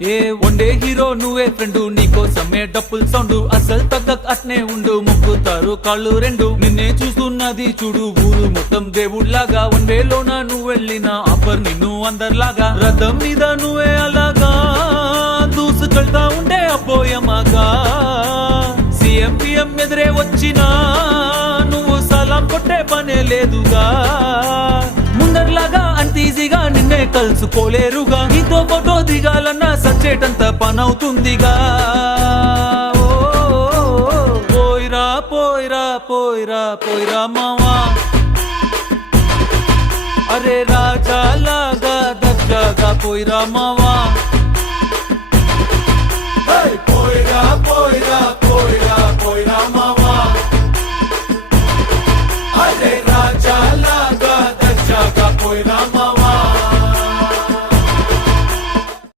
ఏ one day hero నువ్వే friend, నీకోసమే డప్పుల్ sound, అసలు తగ్గక్ అట్నే ఉండు, మొక్కుతారు కాళ్ళు రెండు, నిన్నే చూస్తున్నది చూడు ఊరు మొత్తం దేవుళ్లాగా, వన్ వేలోన నువ్వు వెళ్ళిన ఆఫర్ నిన్ను అందరిలాగా, రథం మీద నువ్వే అలాగా దూసుకెళ్తా ఉండే అపోయమాగా, సీఎం పిఎం ఎదురే వచ్చినా నువ్వు సలాం కొట్టే పనే లేదుగా, ముందర్లాగా అంత ఈజీగా నిన్నే కలుసుకోలేరుగా, నీతో ఫోటో దిగాలన్నా సచ్చేటంత పనవుతుందిగా, పోయిరా పోయిరా పోయిరా పోయిరా మావా, అరే రాజాలాగా దర్జాగా పోయిరా మావా.